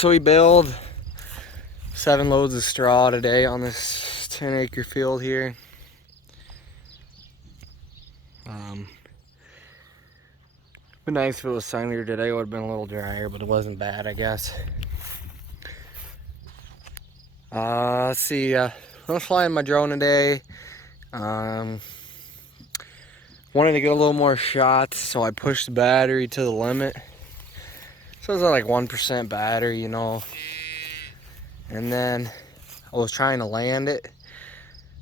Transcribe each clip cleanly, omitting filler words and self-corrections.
So we baled 7 loads of straw today on this 10-acre field here. Been nice if it was sunnier today. It would have been a little drier, but it wasn't bad, I guess. Let's see. I was flying my drone today. Wanted to get a little more shots, so I pushed the battery to the limit. So it was like 1% battery, you know. And then I was trying to land it.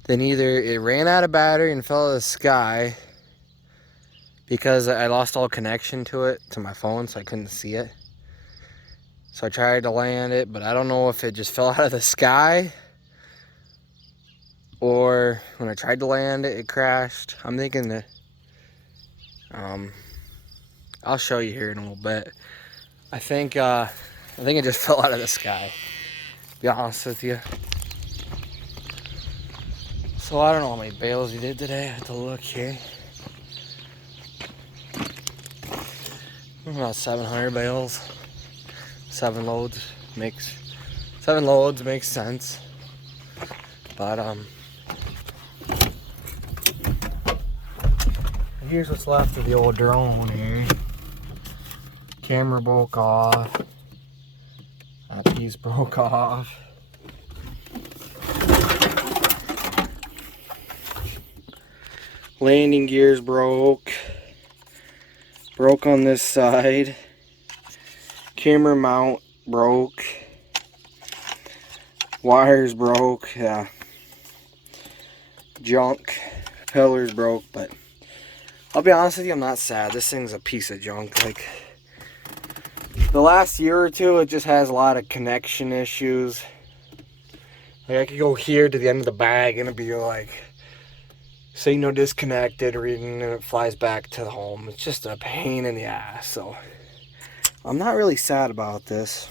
Then either it ran out of battery and fell out of the sky because I lost all connection to it, to my phone, so I couldn't see it. So I tried to land it, but I don't know if it just fell out of the sky or when I tried to land it, it crashed. I'm thinking that, I'll show you here in a little bit. I think it just fell out of the sky, to be honest with you. So I don't know how many bales we did today. I have to look here. About 700 bales. 7 loads makes sense. But here's what's left of the old drone here. Camera broke off. That piece broke off. Landing gears broke. Broke on this side. Camera mount broke. Wires broke. Yeah. Junk. Pillars broke, but I'll be honest with you, I'm not sad. This thing's a piece of junk. Like, the last year or two, it just has a lot of connection issues. Like, I could go here to the end of the bag and it'd be like, signal disconnected, reading, and it flies back to the home. It's just a pain in the ass. So I'm not really sad about this.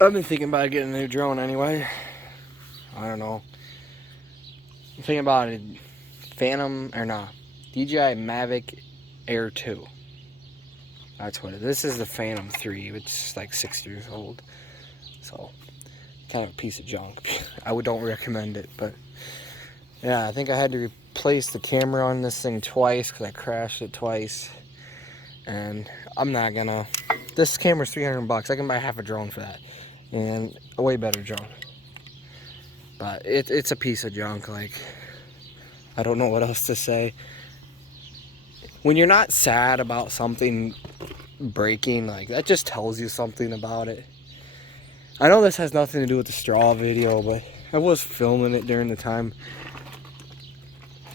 I've been thinking about getting a new drone anyway. I don't know. I'm thinking about a Phantom, or no, DJI Mavic Air 2. That's what it is. This is the Phantom 3, which is like 6 years old. So, kind of a piece of junk. I don't recommend it, but yeah, I think I had to replace the camera on this thing twice because I crashed it twice. And I'm not gonna. This camera's $300. I can buy half a drone for that, and a way better drone. But it's a piece of junk. Like, I don't know what else to say. When you're not sad about something breaking, like, that just tells you something about it. I know this has nothing to do with the straw video, but I was filming it during the time.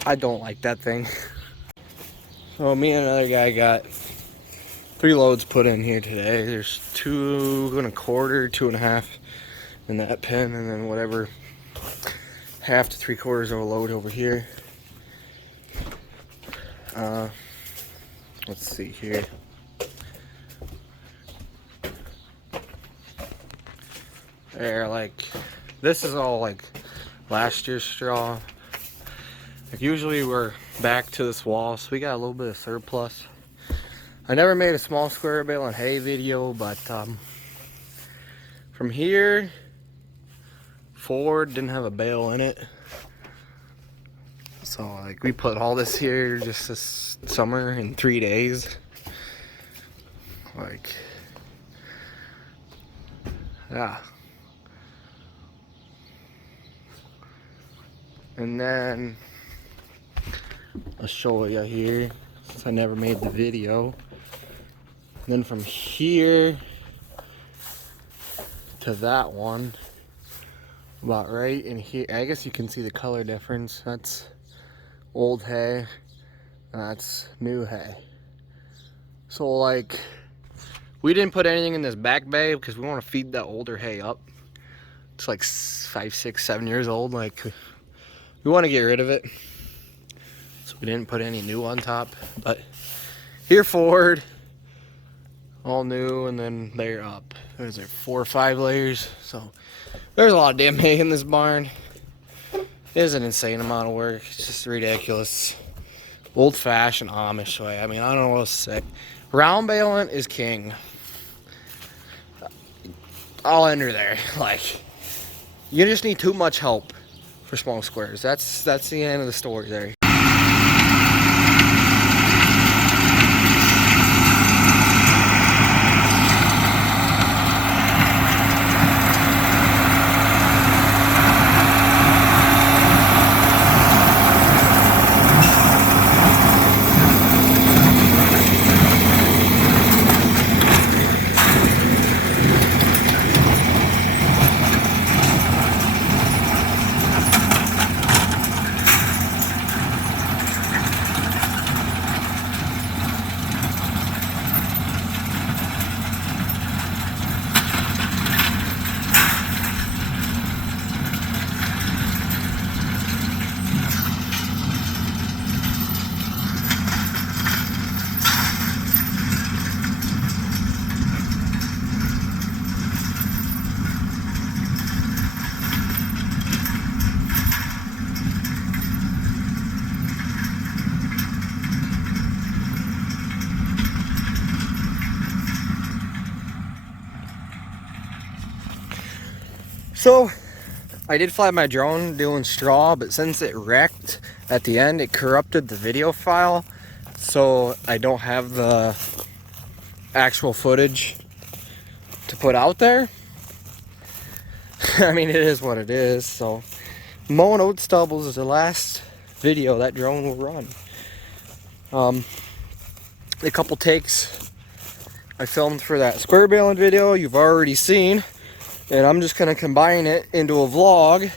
I don't like that thing. So me and another guy got 3 loads put in here today. There's 2 1/4, 2.5 in that pen, and then whatever, 1/2 to 3/4 of a load over here. Let's see here. There, like, this is all like last year's straw. Like, usually we're back to this wall, so we got a little bit of surplus. I never made a small square bale and hay video, but from here forward didn't have a bale in it. So, like, we put all this here just this summer in 3 days. Like, yeah. And then I'll show you here, since I never made the video. And then from here to that one, about right in here, I guess you can see the color difference. That's old hay, and that's new hay. So, like, we didn't put anything in this back bay because we want to feed that older hay up. It's like 5, 6, 7 years old. Like, we want to get rid of it. So we didn't put any new on top. But here forward, all new, and then they're up. There's like 4 or 5 layers. So there's a lot of damn hay in this barn. It is an insane amount of work. It's just ridiculous. Old-fashioned Amish way. I mean, I don't know what to say. Round baling is king. all under there. Like, you just need too much help for small squares. That's the end of the story there. So, I did fly my drone doing straw, but since it wrecked at the end, it corrupted the video file, so I don't have the actual footage to put out there. I mean, it is what it is. So, mowing oat stubbles is the last video that drone will run. A couple takes I filmed for that square baling video you've already seen. And I'm just gonna combine it into a vlog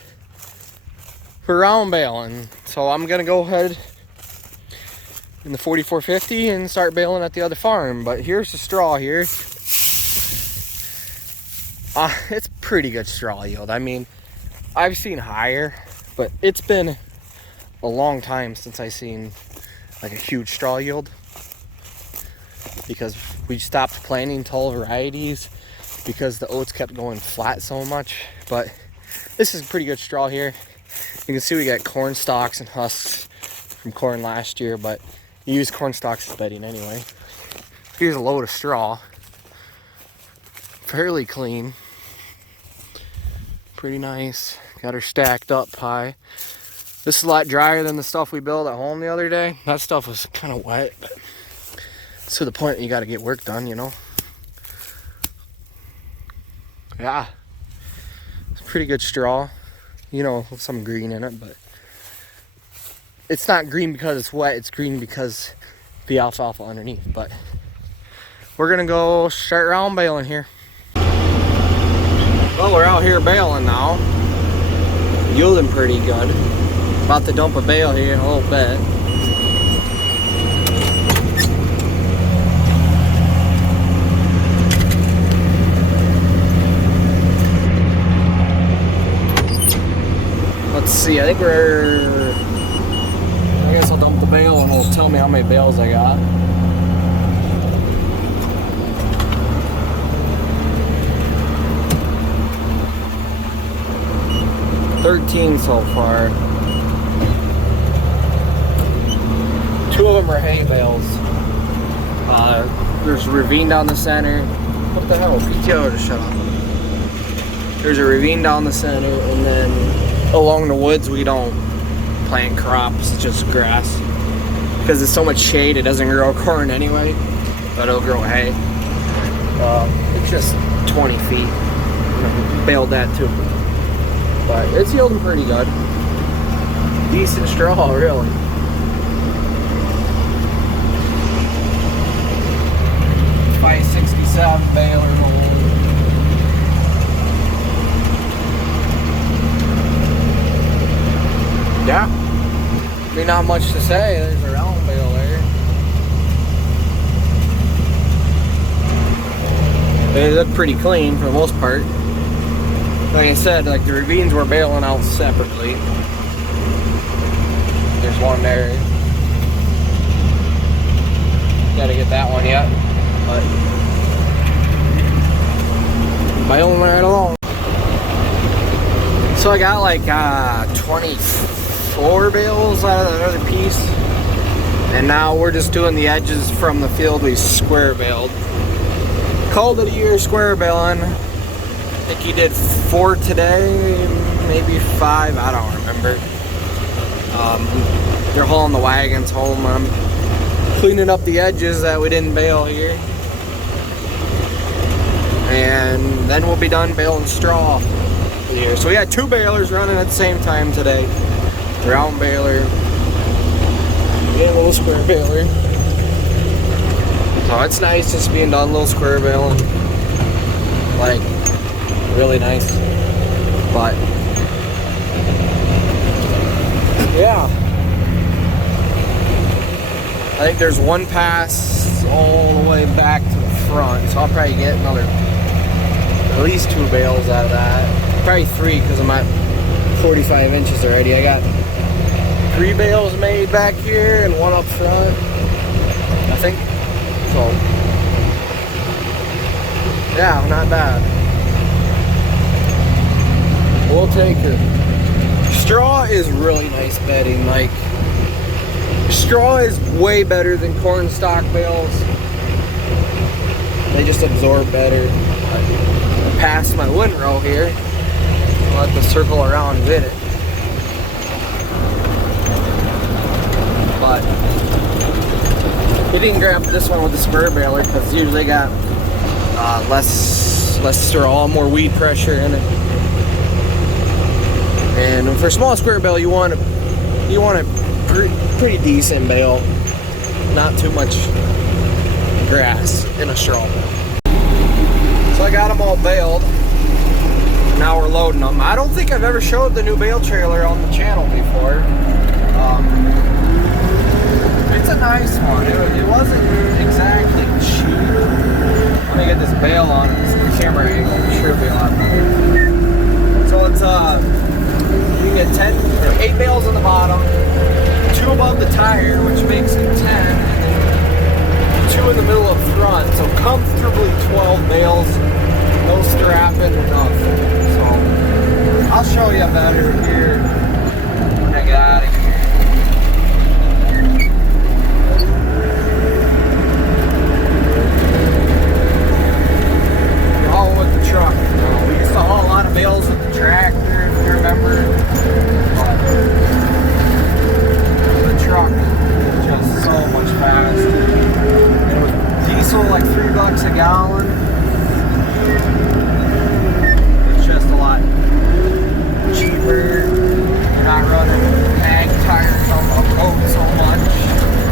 for round baling. So I'm gonna go ahead in the 4450 and start baling at the other farm. But here's the straw here. It's pretty good straw yield. I mean, I've seen higher, but it's been a long time since I've seen like a huge straw yield, because we stopped planting tall varieties because the oats kept going flat so much. But this is pretty good straw here. You can see we got corn stalks and husks from corn last year, but you use corn stalks as bedding anyway. Here's a load of straw. Fairly clean. Pretty nice. Got her stacked up high. This is a lot drier than the stuff we built at home the other day. That stuff was kind of wet, but it's to the point you got to get work done, you know. Yeah, it's pretty good straw, you know, with some green in it, but it's not green because it's wet, it's green because the alfalfa underneath. But we're gonna go start round baling here. Well, we're out here baling now, yielding pretty good. About to dump a bale here in a little bit. Let's see, I guess I'll dump the bale and it'll tell me how many bales I got. $13 so far. 2 of them are hay bales. There's a ravine down the center. What the hell? PTO just shut off. There's a ravine down the center, and then along the woods we don't plant crops, it's just grass. Because it's so much shade, it doesn't grow corn anyway, but it'll grow hay. It's just 20 feet. Baled that too. But it's yielding pretty good. Decent straw, really. .567 baler mold. Yeah, I mean, not much to say. There's a round bale there. They look pretty clean for the most part. Like I said, like the ravines we're baling out separately. There's one there. Gotta get that one yet, but baling right along. So I got like 24 bales out of that other piece, and now we're just doing the edges from the field we square baled. Called it a year square baling. think he did 4 today, maybe 5, I don't remember. They're hauling the wagons home. I'm cleaning up the edges that we didn't bale here. And then we'll be done baling straw here. So we had 2 balers running at the same time today. Round baler and a little square baler. So it's nice just being done, little square baling. Like, really nice. But yeah, I think there's 1 pass all the way back to the front, so I'll probably get another at least 2 bales out of that. Probably 3 because I'm at 45 inches already. I got 3 bales made back here and 1 up front, I think. So yeah, not bad. We'll take it. Straw is really nice bedding. Like, straw is way better than corn stalk bales. They just absorb better. I passed my windrow here. I'll have to circle around and hit it. But we didn't grab this one with the spur baler because usually got less straw, more weed pressure in it. And for a small square bale, you want a pretty decent bale, not too much grass in a straw bale. So I got them all baled. Now we're loading them. I don't think I've ever showed the new bale trailer on the channel before. It's a nice one. It wasn't exactly cheap. Let me get this bale on this camera angle. I'm sure it'll be a lot better. So it's you can get 8 bales on the bottom, 2 above the tire, which makes it 10, and then 2 in the middle of front. So comfortably 12 bales, no strapping, nothing. So I'll show you better here when I get out of here. All with the truck. We used to haul a lot of bales with the tractor, if you remember. But the truck is just so much faster. And with diesel like $3 a gallon, it's just a lot cheaper. You're not running ag tires on the road so much.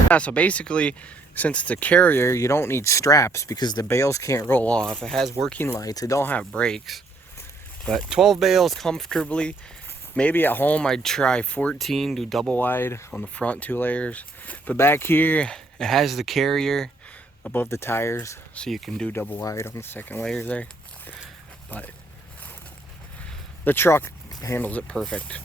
Yeah, so basically, since it's a carrier, you don't need straps because the bales can't roll off. It has working lights. It don't have brakes. But 12 bales comfortably. Maybe at home I'd try 14, do double wide on the front 2 layers. But back here, it has the carrier above the tires, so you can do double wide on the 2nd layer there. But the truck handles it perfect.